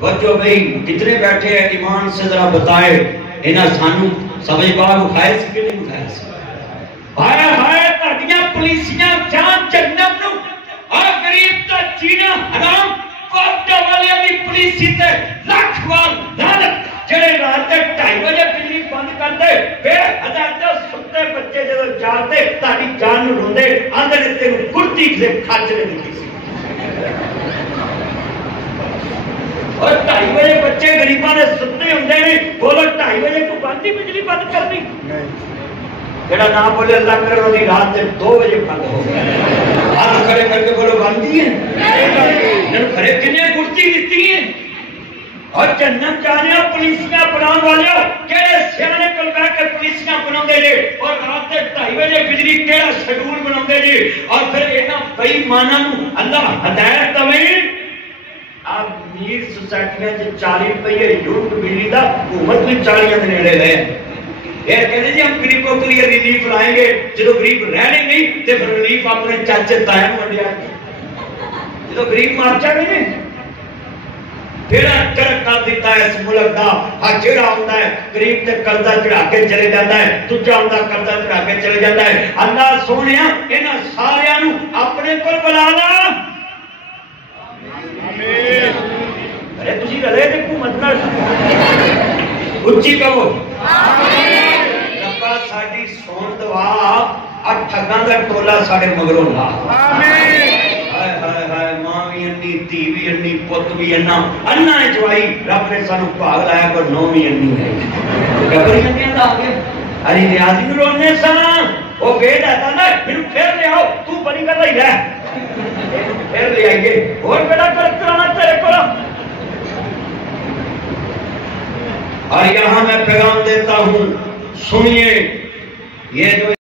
बच्चों भाई कितने बैठे हैं ईमान से जरा बताए इन्हें सानू समझ बाग उठाए सी कि नहीं उठाए सी? हाय हाय ताड़ियां पुलिसियां जान जन्नत नु आ गरीब दा जीना हराम कोटा वाले दी पुलिसी ते लाख वार लानत जेड़े रात के 2:30 बजे बिजली बंद कर दे बेहदा सुते बच्चे जदों जागदे ताड़ी जान नु रोंदे आंदे ने तेनु कुर्ती से खच ने दी सी। और 2:30 बजे बच्चे गरीबों ने सुते होंगे ने बोलो 2:30 बजे को बंद ही बिजली बंद करनी जेड़ा ना बोले अल्लाह करे रोटी रात के 2 बजे बंद हो गया हाथ खड़े करके बोलो बंद ही है खड़े किन्ने कुर्सी दी है। और जन्नत जाने पुलिसियां बनाने वाले केड़े सियाने कोल बैठ के पुलिसियां बनाउंदे जे और रात के 2:30 बजे बिजली केड़ा शेड्यूल बनाउंदे जे और फिर इना बेईमानां नूं अल्लाह हिदायत दवे। आप मीर सोसाइटियां 40 रुपये यूनिट बिजली का हुकूमत भी 40 के नेड़े गए ये कहते जी हम गरीबों के लिए रिलीफ लाएंगे जो गरीब रहने नहीं तो फिर रिलीफ अपने चाचे ताया वंडिया जो गरीब मार जाए बेड़ा गर्क कर दिता है इस मुल्क का हाँ जेड़ा होता है गरीब ते कर्जा चढ़ा के चले जाता है दूजा होता कर्जा चढ़ा के चले जाता है। अल्लाह सोने इन्हां सारियां नूं अपने कोल बुला ला अरे तुसी रले ते हुकूमत नाल उच्ची कहो रब्बा साडी सोन दुआ आ ठगां दा टोला साडे मगरों ला हाय हाय हाय मां भी अन्नी धी भी अन्नी पुत भी अन्ना अन्ना जवाई रब ने सानू भाग लाया पर नौ भी अन्नी है कबरी अन्नियां दा आ गया अरे रियाजी नु रोने सा ओ बेटा ना फिर फिर ले आओ तू बड़ी कर रही है फिर ले आएंगे और बेटा कर कराना तेरे को। और यहाँ मैं पैगाम देता हूँ सुनिए ये जो